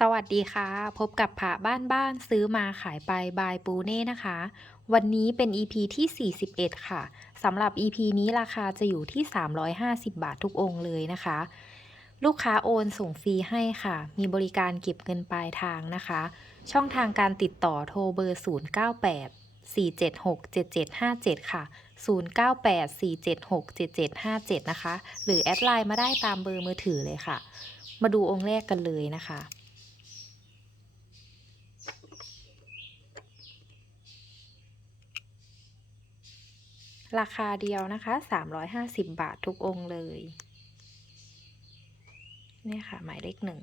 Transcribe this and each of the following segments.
สวัสดีค่ะ พบกับผาบ้านบ้านซื้อมาขายไปบายปูเน่นะคะ วันนี้เป็น EP ที่ 41 ค่ะสำหรับ EP นี้ราคาจะอยู่ที่ 350 บาททุกองค์เลยนะคะ ลูกค้าโอนส่งฟรีให้ค่ะ มีบริการเก็บเงินปลายทางนะคะ ช่องทางการติดต่อโทรเบอร์ 098 476 7757 ค่ะ 098 476 7757 นะคะ หรือแอดไลน์มาได้ตามเบอร์มือถือเลยค่ะ มาดูองค์แรกกันเลยนะคะ ราคาเดียวนะคะ 350 บาททุกองค์เลยเนี่ยค่ะ หมายเลขหนึ่ง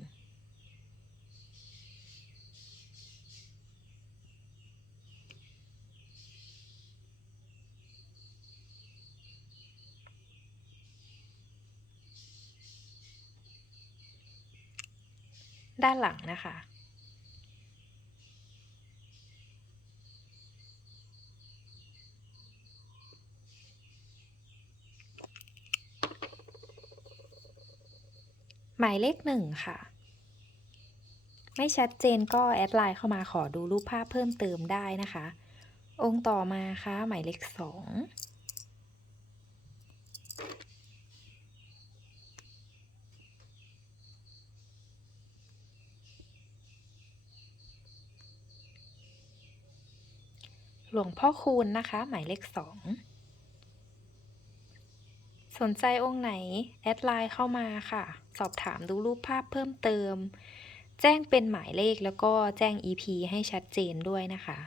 ด้านหลังนะคะ หมายเลขหนึ่งค่ะ ไม่ชัดเจนก็แอดไลน์เข้ามาขอดูรูปภาพเพิ่มเติมได้นะคะ องค์ต่อมาค่ะ หมายเลขสองหลวงพ่อคูณนะคะ หมายเลขสอง นใจองค์ไหน แอดไลน์เข้ามาค่ะ สอบถามดูรูปภาพเพิ่มเติม แจ้งเป็นหมายเลขแล้วก็แจ้ง EP ให้ชัดเจนด้วยนะคะ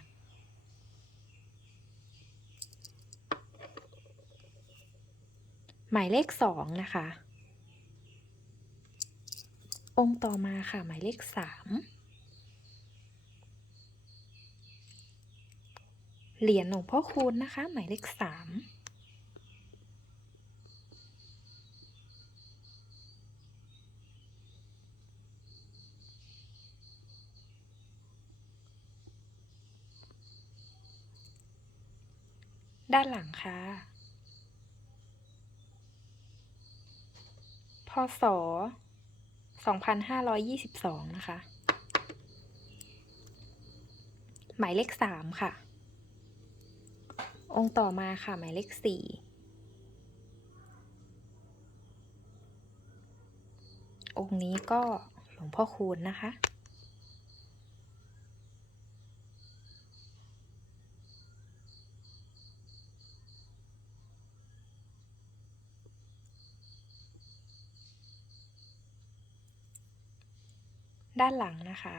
หมายเลขสองนะคะ องค์ต่อมาค่ะ หมายเลขสามเหรียญหลวงพ่อคูณนะคะ หมายเลขสาม ด้านหลังค่ะ พศ 2522 นะคะ หมายเลขสามค่ะ องค์ต่อมาค่ะ หมายเลขสี่องค์นี้ก็หลวงพ่อคูณนะคะ ด้านหลังนะคะ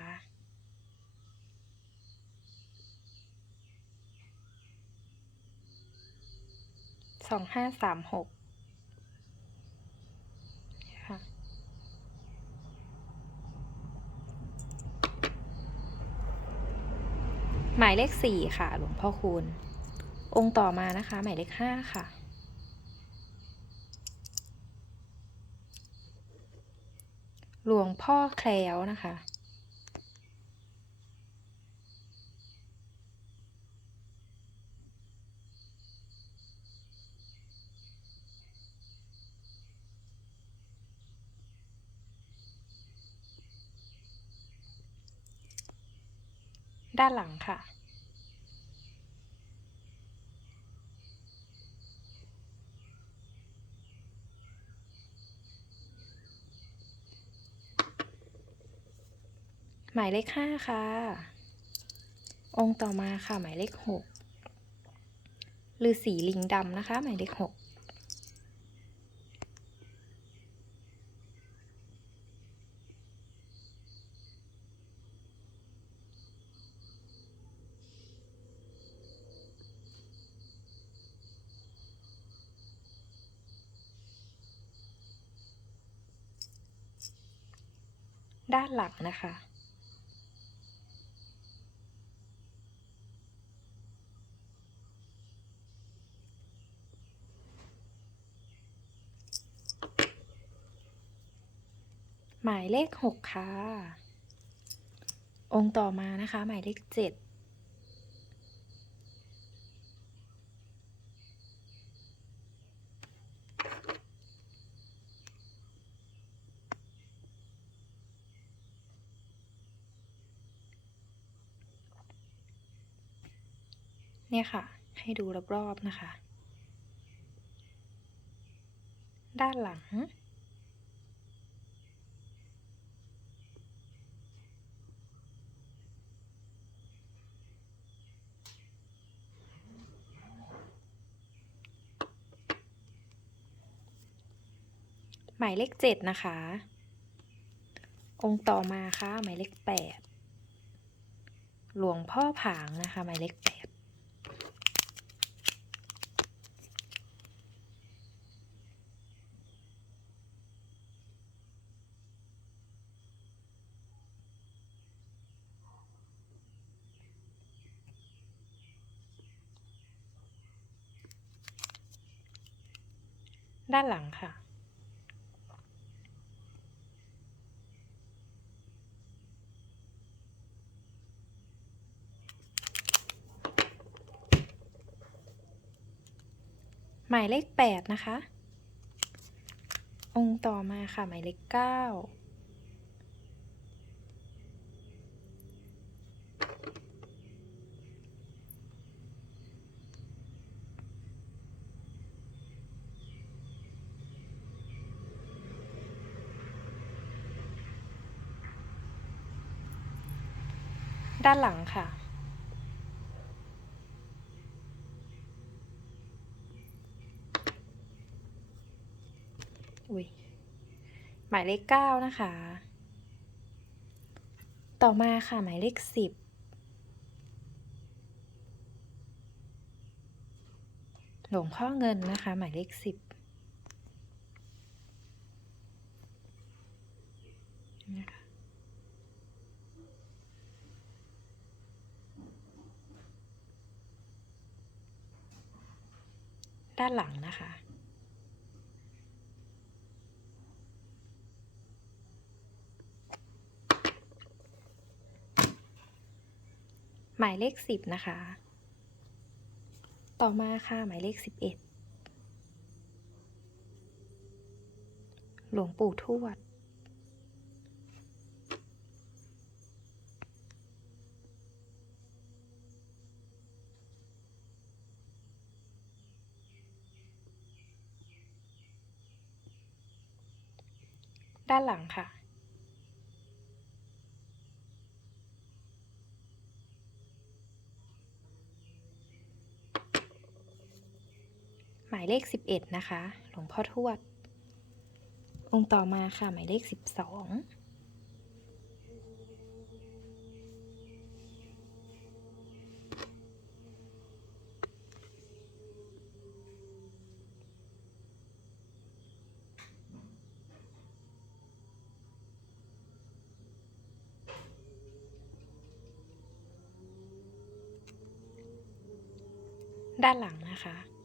สองห้าสามหกค่ะหมายเลขสี่ค่ะ หลวงพ่อคูณ องค์ต่อมานะคะ หมายเลขห้าค่ะ หลวงพ่อแคล้วนะคะด้านหลังค่ะ หมายเลขห้าค่ะ องค์ต่อมาค่ะ หมายเลขหกฤาษีลิงดำนะคะ หมายเลขหกด้านหลังนะคะ หมายเลข 6 ค่ะ องค์ต่อมานะคะ หมายเลข 7เนี่ยค่ะ ให้ดูรอบๆนะคะ ด้านหลัง หมายเลขเจ็ดนะคะ องค์ต่อมาค่ะ หมายเลขแปดหลวงพ่อผางนะคะ หมายเลขแปดด้านหลังค่ะ หมายเลขแปดนะคะ องค์ต่อมาค่ะ หมายเลขเก้าด้านหลังค่ะ อุ้ยหมายเลขเก้านะคะ ต่อมาค่ะหมายเลขสิบหลวงพ่อเงินนะคะ หมายเลขสิบนะคะด้านหลังนะคะ หมายเลขสิบนะคะ ต่อมาค่ะหมายเลขสิบเอ็ดหลวงปู่ทวด ด้านหลังค่ะ มายเลขสิบเอ็ดนะคะ หลวงพ่อทวด องค์ต่อมาค่ะ หมายเลขสิบสองด้านหลังนะคะ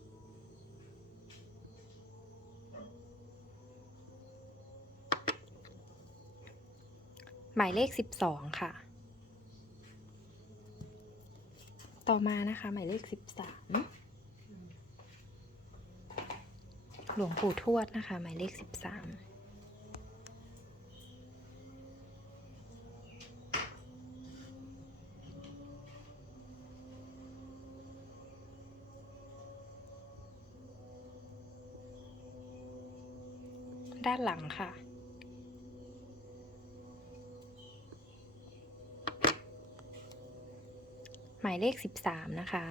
หมายเลขสิบสองค่ะ ต่อมานะคะ หมายเลขสิบสามหลวงปู่ทวดนะคะ หมายเลขสิบสามด้านหลังค่ะ หมายเลข 13 นะคะ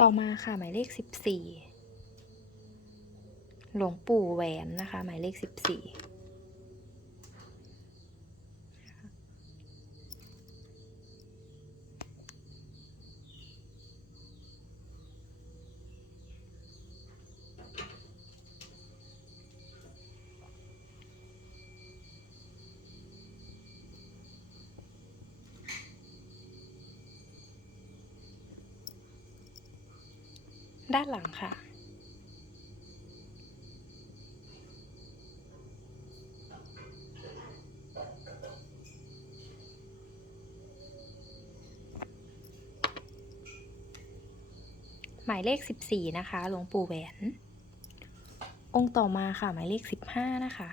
ต่อมาค่ะหมายเลข 14 หลวงปู่แหวนนะคะ หมายเลข 14 ด้านหลังค่ะ หมายเลข 14 นะคะ หลวงปู่แหวน องค์ต่อมาค่ะ หมายเลข 15 นะคะ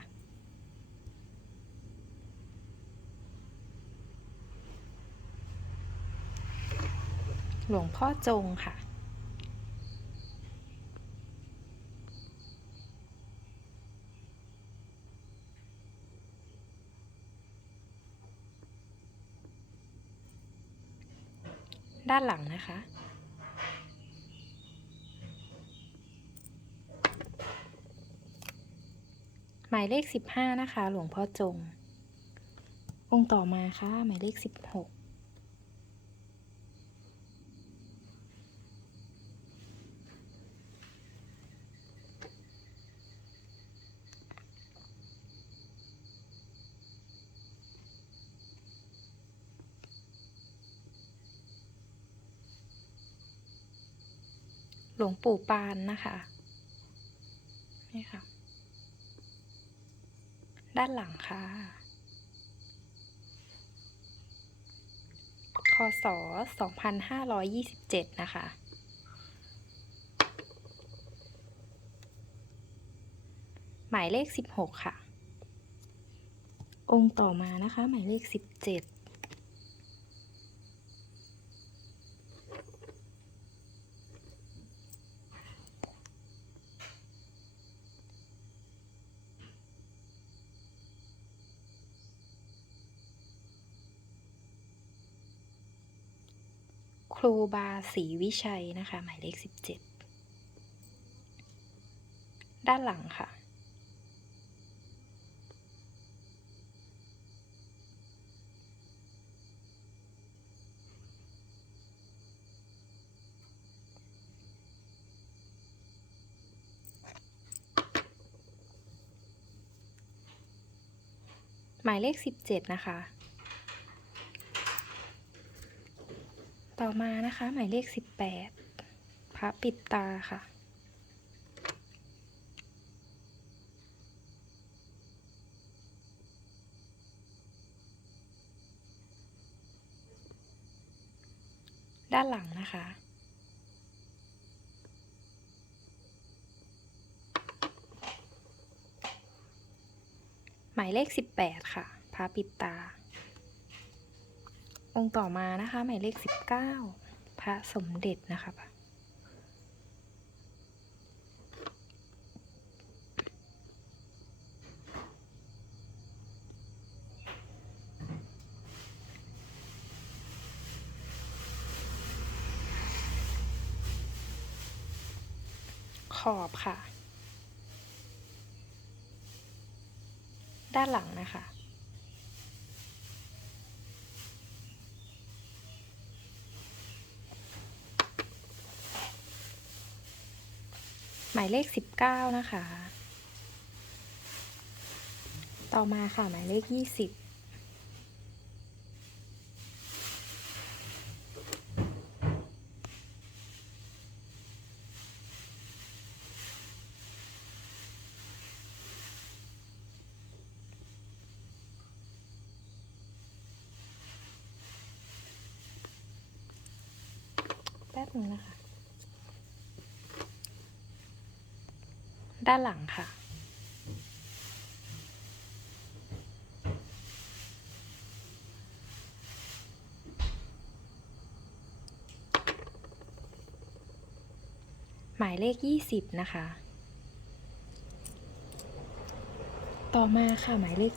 หลวงพ่อจงค่ะ ด้านหลังนะคะ หมายเลข 15 นะคะ หลวงพ่อจง องค์ต่อมาค่ะ หมายเลข 16 หลวงปู่ปานนะคะ นี่ค่ะ ด้านหลังค่ะคศ2527 นะคะ หมายเลข 16 ค่ะ องค์ต่อมานะคะ หมายเลข 17 รูบาศรีวิชัยนะคะ หมายเลข 17 ด้านหลังค่ะ หมายเลข 17 นะคะ ต่อมานะคะ หมายเลข18พระปิดตาค่ะ ด้านหลังนะคะหมายเลข 18 ค่ะพระปิดตา องค์ต่อมานะคะ หมายเลข 19 พระสมเด็จนะคะขอบค่ะ ด้านหลังนะคะ หมายเลข 19 นะคะ ต่อมาค่ะ หมายเลข 20 แป๊บนึงนะคะ ด้านหลังค่ะ หมายเลข 20 นะคะ ต่อมาค่ะหมายเลข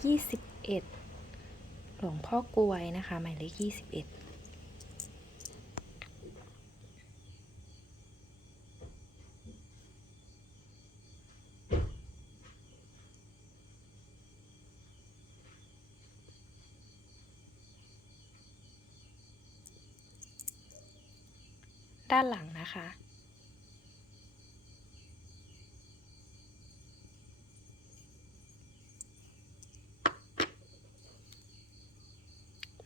21 หลวงพ่อกลวยนะคะ หมายเลข 21 ด้านหลังนะคะ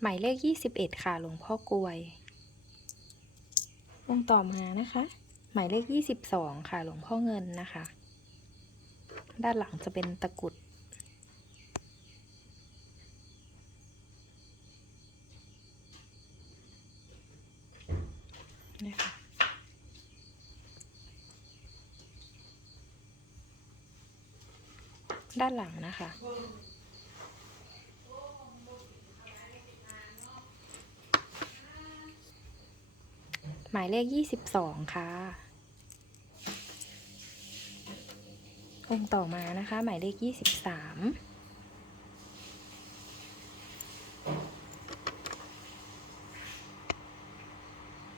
หมายเลข 21 ค่ะหลวงพ่อกลวย องค์ต่อมานะคะ หมายเลข 22 ค่ะหลวงพ่อเงินนะคะ ด้านหลังจะเป็นตะกุด ด้านหลังนะคะ หมายเลข22ค่ะ องค์ต่อมานะคะ หมายเลข23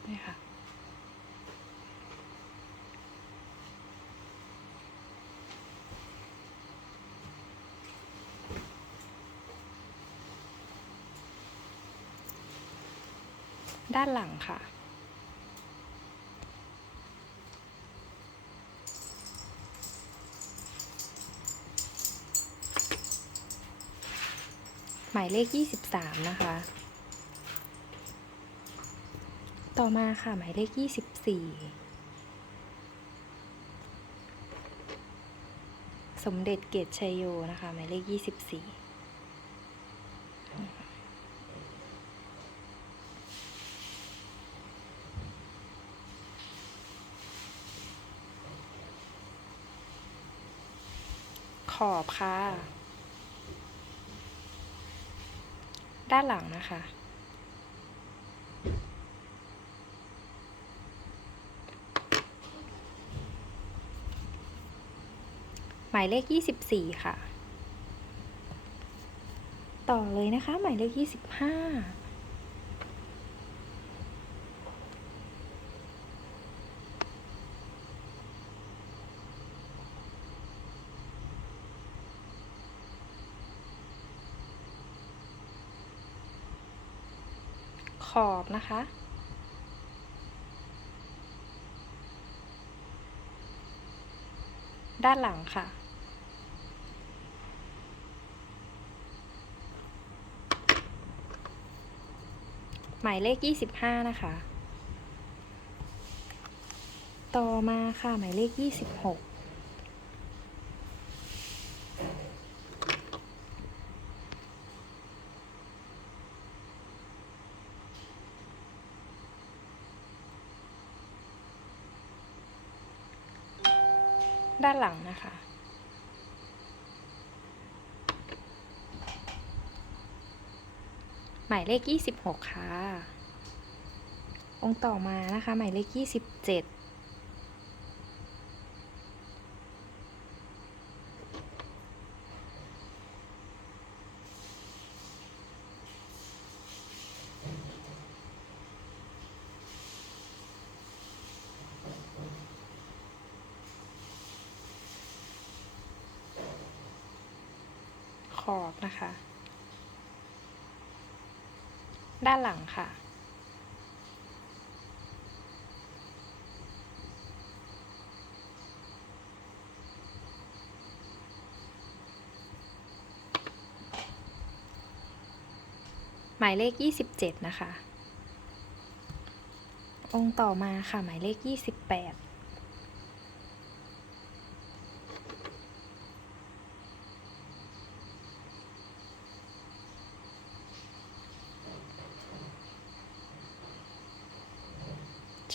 นี่ค่ะ ด้านหลังค่ะ หมายเลข 23 นะคะ ต่อมาค่ะหมายเลข 24สมเด็จเกตชัยโยนะคะ หมายเลข 24 อบค่ะ ด้านหลังนะคะ หมายเลข 24 ค่ะ ต่อเลยนะคะ หมายเลข 25 ขอบนะคะ ด้านหลังค่ะ หมายเลข 25 นะคะ ต่อมาค่ะ หมายเลข 26 ด้านหลังนะคะ หมายเลข 26 ค่ะ องค์ต่อมานะคะ หมายเลข 27 ขอบนะคะ ด้านหลังค่ะ หมายเลข 27 นะคะ องค์ต่อมาค่ะ หมายเลข 28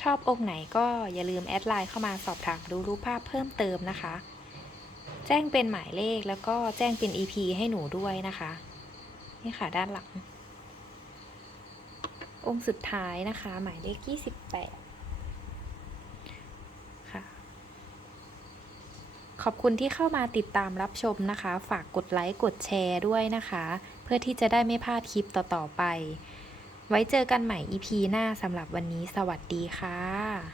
ชอบองค์ไหนก็อย่าลืมแอดไลน์เข้ามาสอบถามดูรูปภาพเพิ่มเติมนะคะ แจ้งเป็นหมายเลขแล้วก็แจ้งเป็น EP ให้หนูด้วยนะคะ นี่ค่ะด้านหลัง องค์สุดท้ายนะคะ หมายเลข 28 ค่ะ ขอบคุณที่เข้ามาติดตามรับชมนะคะ ฝากกดไลค์กดแชร์ด้วยนะคะ เพื่อที่จะได้ไม่พลาดคลิปต่อๆไป ไว้เจอกันใหม่ EP หน้าสำหรับวันนี้สวัสดีค่ะ